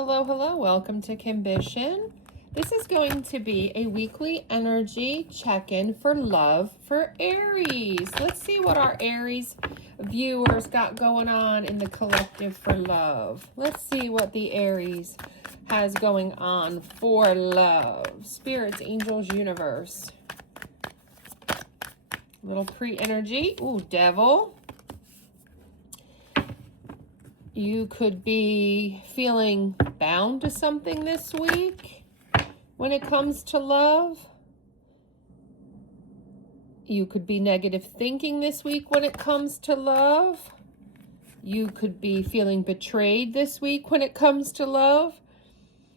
Hello, hello. Welcome to Kimbition. This is going to be a weekly energy check-in for love for Aries. Let's see what our Aries viewers got going on in the collective for love. Let's see what the Aries has going on for love. Spirits, angels, universe. Little pre-energy. Ooh, devil. You could be feeling bound to something this week when it comes to love. You could be negative thinking this week when it comes to love. You could be feeling betrayed this week when it comes to love.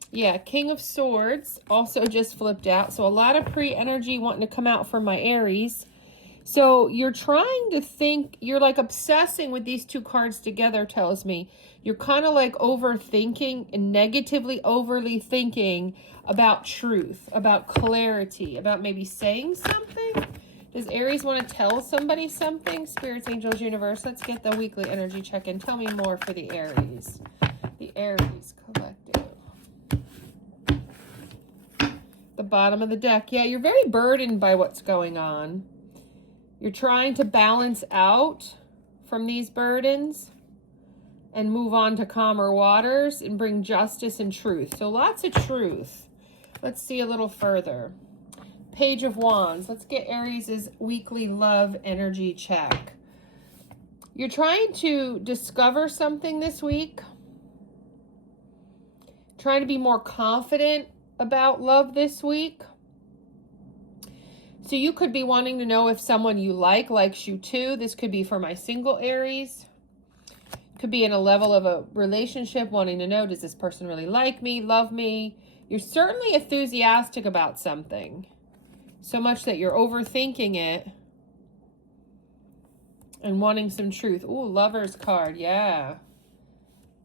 Yeah, King of Swords also just flipped out. So a lot of pre-energy wanting to come out for my Aries. So you're trying to think, you're like obsessing with these two cards together, tells me. You're kind of like overthinking and negatively overly thinking about truth, about clarity, about maybe saying something. Does Aries want to tell somebody something? Spirits, angels, universe. Let's get the weekly energy check-in. Tell me more for the Aries. The Aries collective. The bottom of the deck. Yeah, you're very burdened by what's going on. You're trying to balance out from these burdens and move on to calmer waters and bring justice and truth. So lots of truth. Let's see a little further. Page of Wands. Let's get Aries' weekly love energy check. You're trying to discover something this week. Trying to be more confident about love this week. So you could be wanting to know if someone you likes you too. This could be for my single Aries. Could be in a level of a relationship, wanting to know, does this person really like me, love me? You're certainly enthusiastic about something. So much that you're overthinking it and wanting some truth. Ooh, Lover's card, yeah.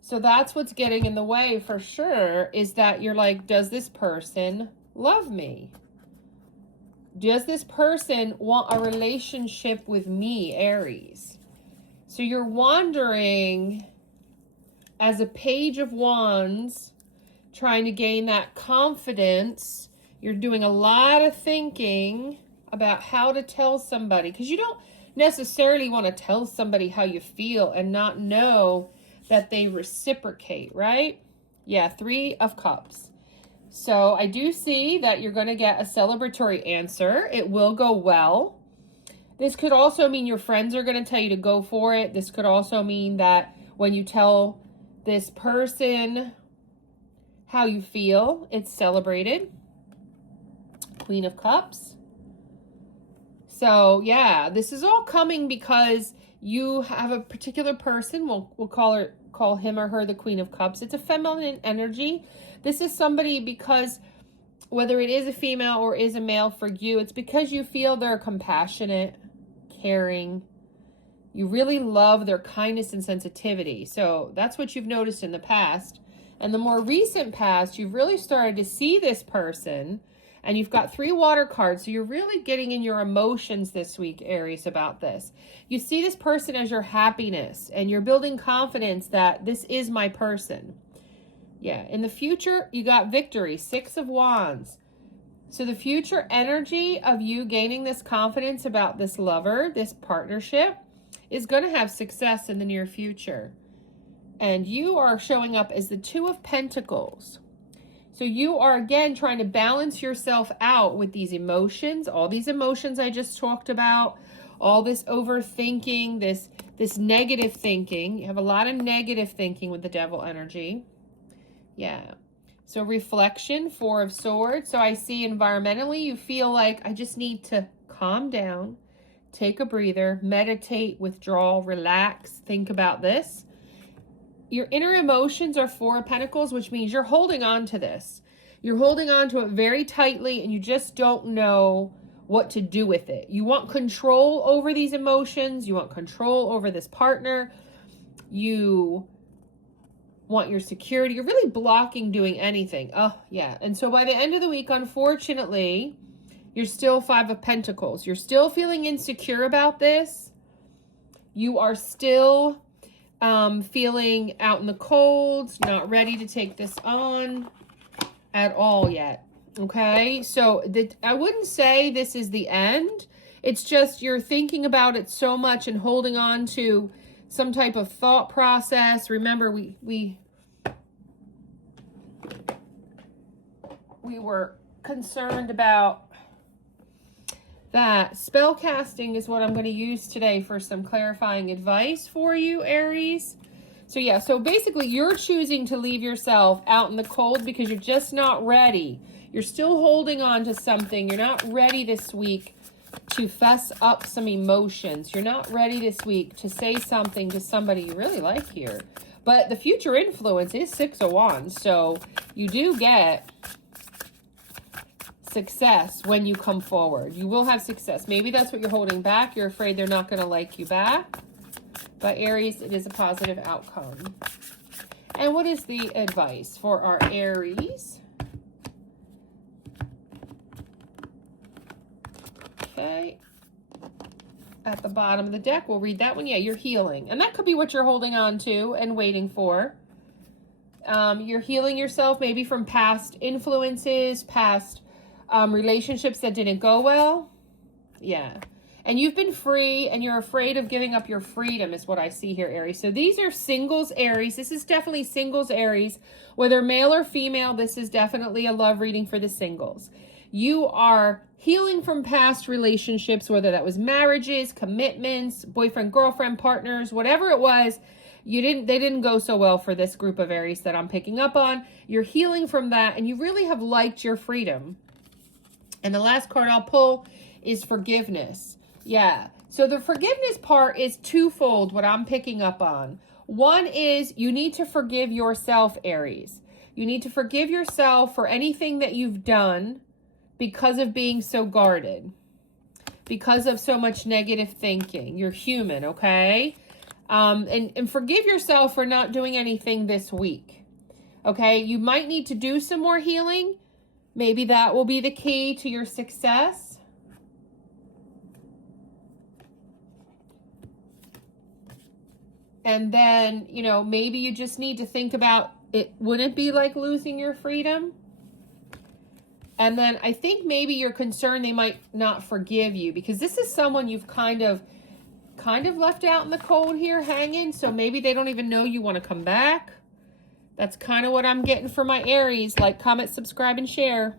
So that's what's getting in the way for sure, is that you're like, does this person love me? Does this person want a relationship with me, Aries? So you're wandering as a Page of Wands, trying to gain that confidence. You're doing a lot of thinking about how to tell somebody, because you don't necessarily want to tell somebody how you feel and not know that they reciprocate, right? Yeah, Three of Cups. So I do see that you're going to get a celebratory answer. It will go well. This could also mean your friends are going to tell you to go for it. This could also mean that when you tell this person how you feel, it's celebrated. Queen of Cups. So yeah, this is all coming because you have a particular person. We'll call him or her the Queen of Cups. It's a feminine energy. This is somebody, because whether it is a female or is a male for you, it's because you feel they're compassionate, caring. You really love their kindness and sensitivity. So that's what you've noticed in the past. And the more recent past, you've really started to see this person. And you've got 3 water cards, so you're really getting in your emotions this week, Aries, about this. You see this person as your happiness, and you're building confidence that this is my person. Yeah, in the future, you got victory, 6 of Wands. So the future energy of you gaining this confidence about this lover, this partnership, is going to have success in the near future. And you are showing up as the 2 of Pentacles. So you are, again, trying to balance yourself out with these emotions, all these emotions I just talked about, all this overthinking, this negative thinking. You have a lot of negative thinking with the devil energy. Yeah. So reflection, 4 of Swords. So I see environmentally, you feel like I just need to calm down, take a breather, meditate, withdraw, relax, think about this. Your inner emotions are 4 of Pentacles, which means you're holding on to this. You're holding on to it very tightly, and you just don't know what to do with it. You want control over these emotions. You want control over this partner. You want your security. You're really blocking doing anything. Oh, yeah. And so by the end of the week, unfortunately, you're still 5 of Pentacles. You're still feeling insecure about this. You are still feeling out in the cold, not ready to take this on at all yet. Okay, so I wouldn't say this is the end. It's just you're thinking about it so much and holding on to some type of thought process. Remember, we were concerned about that. Spell casting is what I'm going to use today for some clarifying advice for you, Aries. So yeah, so basically you're choosing to leave yourself out in the cold because you're just not ready. You're still holding on to something. You're not ready this week to fess up some emotions. You're not ready this week to say something to somebody you really like here. But the future influence is 6 of Wands, so you do get success when you come forward. You will have success. Maybe that's what you're holding back. You're afraid they're not going to like you back. But Aries, it is a positive outcome. And what is the advice for our Aries? Okay. At the bottom of the deck, we'll read that one. Yeah, you're healing. And that could be what you're holding on to and waiting for. You're healing yourself maybe from past influences, past relationships that didn't go well. Yeah. And you've been free and you're afraid of giving up your freedom is what I see here, Aries. So these are singles Aries. This is definitely singles Aries. Whether male or female, this is definitely a love reading for the singles. You are healing from past relationships, whether that was marriages, commitments, boyfriend, girlfriend, partners, whatever it was. They didn't go so well for this group of Aries that I'm picking up on. You're healing from that and you really have liked your freedom. And the last card I'll pull is forgiveness. Yeah. So the forgiveness part is twofold, what I'm picking up on. One is you need to forgive yourself, Aries. You need to forgive yourself for anything that you've done because of being so guarded, because of so much negative thinking. You're human, okay? And forgive yourself for not doing anything this week, okay? You might need to do some more healing. Maybe that will be the key to your success. And then, you know, maybe you just need to think about it. Wouldn't be like losing your freedom? And then I think maybe you're concerned they might not forgive you because this is someone you've kind of left out in the cold here hanging. So maybe they don't even know you want to come back. That's kind of what I'm getting for my Aries. Like, comment, subscribe, and share.